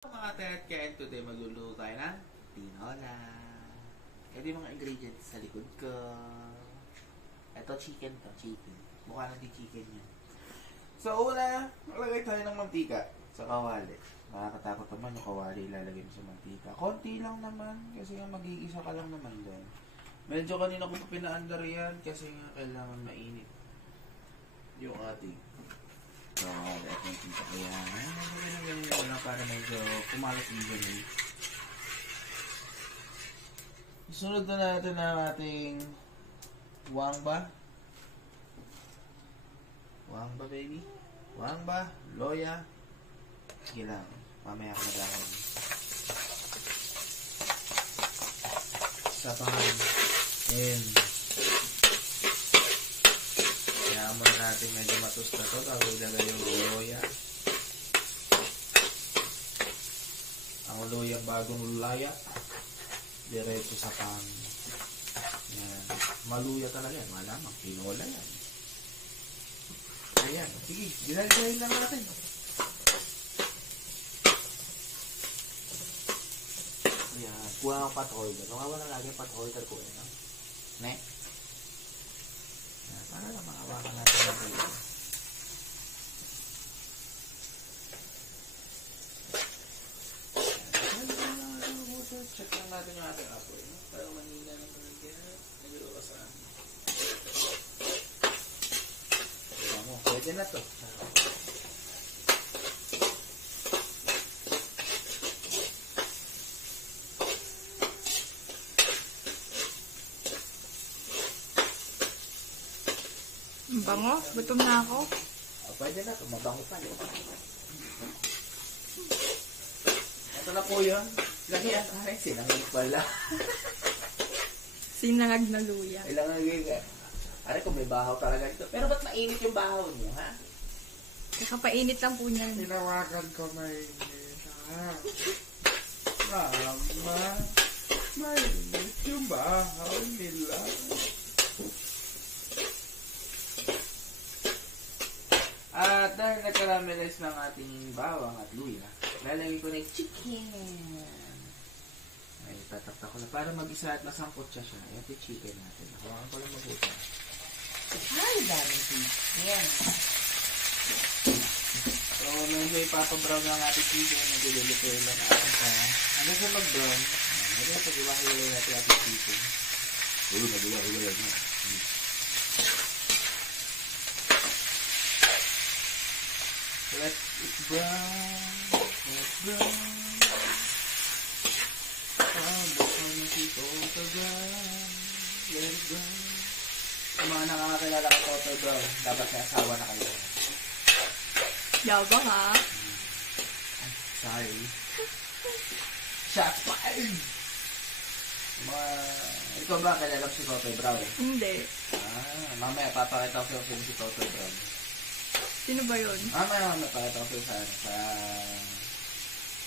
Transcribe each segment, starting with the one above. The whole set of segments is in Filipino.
Mga tenat today magluluto tayo ng tinola. Ito yung mga ingredients sa likod ko. Ito chicken to, chicken. Mukha na di chicken yun. So una, lalagay tayo ng mantika sa kawali. Nakakatakot naman yung kawali ilalagay mo sa mantika. Konti lang naman kasi nga mag-iisa ka lang naman doon. Medyo kanina ko pa pinaandar yan kasi nga kailangan mainit yung ating kawali at mantika. Kaya ganyan mo lang para medyo kumalat yung ganyan. Sunod na natin ang ating wangba. Wangba baby. Wangba, loya. Sige lang. Mamaya ako nagawin. Sabahan. And kaya muna natin medyo matus na to. Bago ilagay yung loya. Ang loya bagong lulaya. Diretso sa pan. Yan. Maluya talaga yan. Malamang. Pinola yan. Ayan. Sige. Ginagayin lang natin. Ayan. Kuha ang pot holder. Nawawala lagi ang pot holder ko. No? Ne? Ayan. Para lang makawakan natin ang video. Check lang natin yung ating apoy. No? Para manila ng mga nagluwasan. Diba mo, pwede na to. Bango? Gutom na ako. Pwede na to, mabango pa yun. Ito na po yun. Lagi at akin, sinangag pala. Sinangag na luya. Ilang nagiging. Ano kung may bahaw talaga dito. Pero ba't mainit yung bahaw niyo, ha? Kakapainit lang po niyan. Tinawagan ko mainit, ha? Mama, mainit yung bahaw nila. At dahil nag-caramelize ng ating bawang at luya, lalagay ko na yung chicken. Ay, tatakta ko na para mag-isa at masangkot siya. Ayan yung chicken natin. Hawakan ko lang mabuti. Ay, daming chicken. So, medyo ipapabrown ng ating chicken. Nagululuto lang natin sa hanggang sa mag-brown. Medyo pag-iwahilay natin ating chicken. Nag-iwahilay na. Let it brown. Let it brown. Let it brown. Yung mga nakakakilala ko Totoy Brown, dapat may asawa na kayo. Yabang ha? Sorry. Shots fired! Ikaw ba kilala ko si Totoy Brown? Hindi. Mamaya papakita ko sa'yo si Totoy Brown. Sino ba yun? Mamaya papakita ko sa'yo sa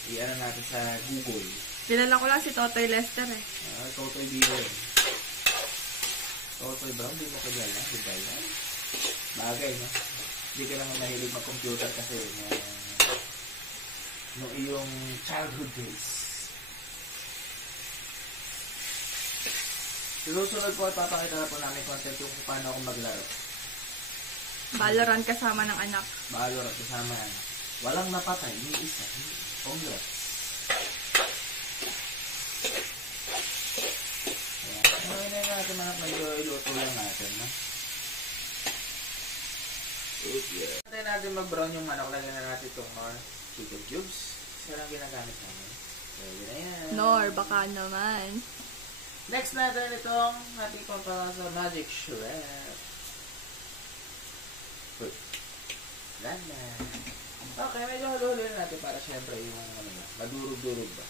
i-ano natin sa Google. Kilala ko lang si Totoy Lester eh. Totoy Biro yun. Totoy Brown, di mo kilala. Di ba yan? Bagay, no? Hindi ka naman mahilig mag-computer kasi noong iyong childhood days. Susunod po at papakita na po namin content yung kung paano ako maglaro. Valorant kasama ng anak. Valorant kasama yan. Walang napatay, ni isa. Congrats. Ngayon na natin manap, medyo iluto lang natin, no? Okay. Natin natin mag-brown yung manok. Lagyan na natin itong chicken cubes. Isa lang ginagamit namin. Pwede na yan. Nor, baka naman. Next natin itong ating pampalasa magic shrimp. Good. Lala. Okay, medyo haluhuli natin para syempre yung madurog-durog ba.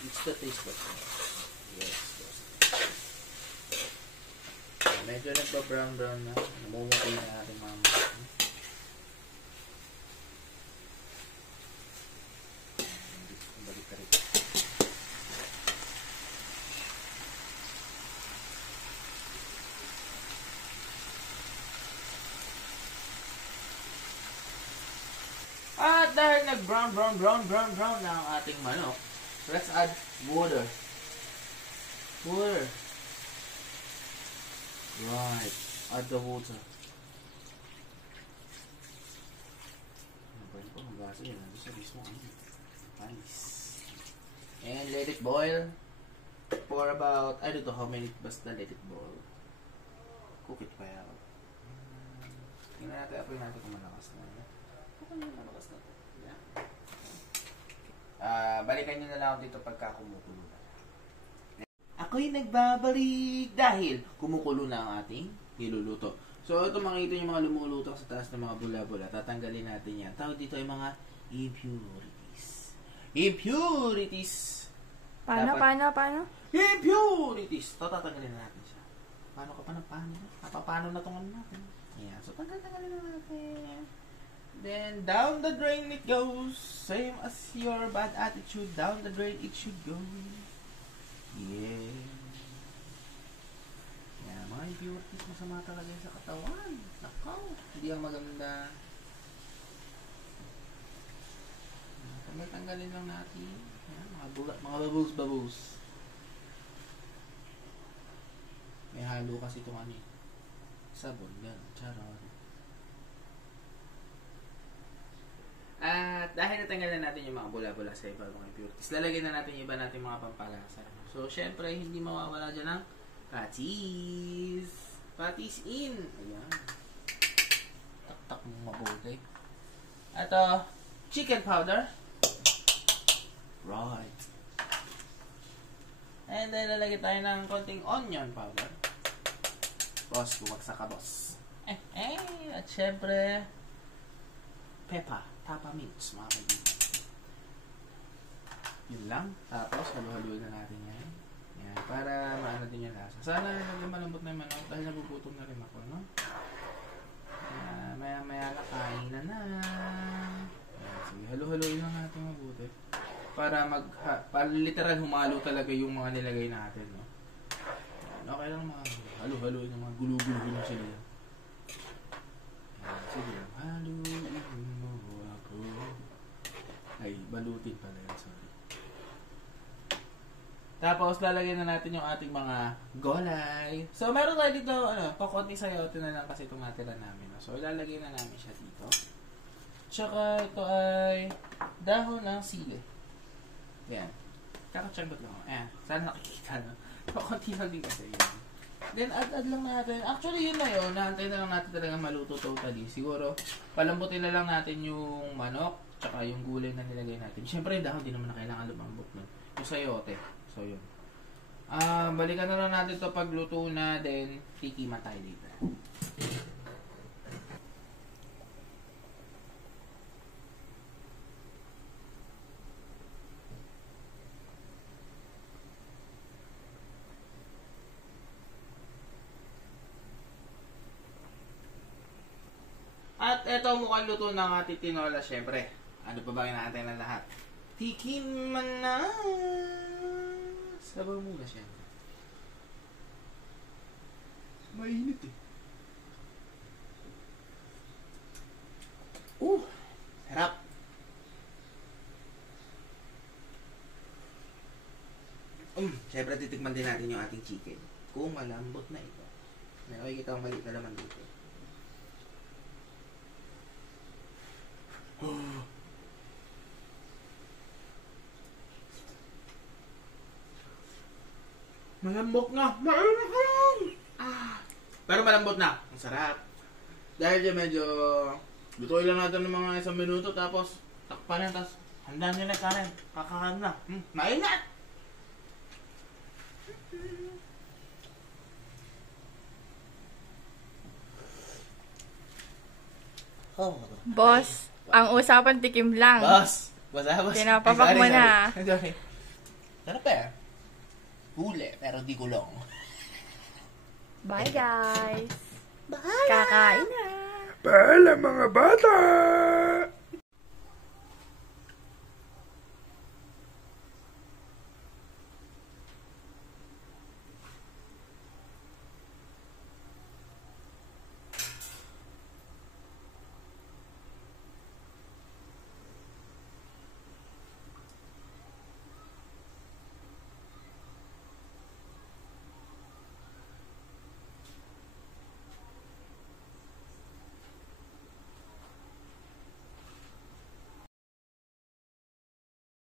It's the taste of it. Yes, yes. Medyo nagpa-brown-brown na. Namumuti na ating mga balik ka rin. nag-brown na ang ating manok, let's add water. Water. Right. Add the water. Nice. And let it boil for about, I don't know how many basta let it boil. Cook it well. Tingnan natin, apoy natin kung malakas na. Kung malakas na ito. Yeah. Balikan nyo na lang ako dito pagka kumukulo na. Ako'y nagbabalik dahil kumukulo na ang ating niluluto. So, ito makikita nyo mga lumuluto sa taas ng mga bula-bula. Tatanggalin natin yan. Tawag dito ay mga impurities. Impurities! Paano? Impurities! Ito, tatanggalin na natin siya. Paano ka pa na paano? Napapano na itong ano natin? Ayan. So, tanggalin na natin. Then, down the drain it goes. Same as your bad attitude. Down the drain it should go. Yeah. Yan, mga impurities masama talaga sa katawan. Nakaw. Hindi ang maganda. Tanggalin lang natin. Yan, mga babos. May halo kasi itong ano. Sabon. Yan. Charon. At dahil natanggalan natin yung mga bula-bula sa iba mga impurities, lalagyan na natin yung iba natin mga pampalasa. So, syempre, hindi mawawala dyan ang patis. Patis in. Ayan. Tak-tak mong mabuti. At, chicken powder. Right. And then, lalagyan tayo ng konting onion powder. Boss, bumagsak ka, boss. At syempre, pepper. Tapa mints, mga kaibigan. Yun lang. Tapos, halu-haluin na natin yan. Yan. Para maano din yung lasa. Sana naging malambot na yung manok dahil nagugutom na rin ako, no? Yan. Maya-maya na kain na. Yan. Sige, halu-haluin lang natin mabuti. Para literal humalo talaga yung mga nilagay natin, no? Yan. Okay lang mga halu-haluin ng mga gulo-gulo na sila yan. Yan. Sige lang. Haluin mo. Ay, balutin pala yan, sorry. Tapos, lalagyan na natin yung ating mga gulay. So, meron tayo dito, pakunti sayote na lang kasi itong natira namin. No? So, ilalagay na namin siya dito. Tsaka, ito ay dahon ng sili. Yan. Kakatsagot lang. Ayan. Sana nakikita, no? Pakunti lang din kasi yun. Then, add lang natin. Actually, yun na yun. Naantay na lang natin talaga maluto totally. Siguro, palambutin na lang natin yung manok. Tsaka yung gulay na nilagay natin. Siyempre, yung dahon, di naman na kailangan lumambot nun. Yung sayote. So, yun. Balikan na lang natin to pagluto na, then, tikiman tayo dito. At eto mukhang luto ng ating tinola, syempre. Ano pa ba inaantay ng lahat? Tikiman na! Sabaw muna siya. Mainit eh. Sarap! Syempre titikman din natin yung ating chicken. Kung malambot na ito. May makikita ang maliit na laman dito. Malambot na! Pero malambot na! Ang sarap! Dahil dyan medyo lutuin lang natin ng mga 1 minuto tapos takpan na tapos handa nyo na kanin. Kakakan na. Mainat! Boss, ang usapan tikim lang. Boss! Pinapapak mo na. Sorry. Sarap eh. Huli, pero di gulong. Bye, guys. Bye. Kakain na. Paalam mga bata!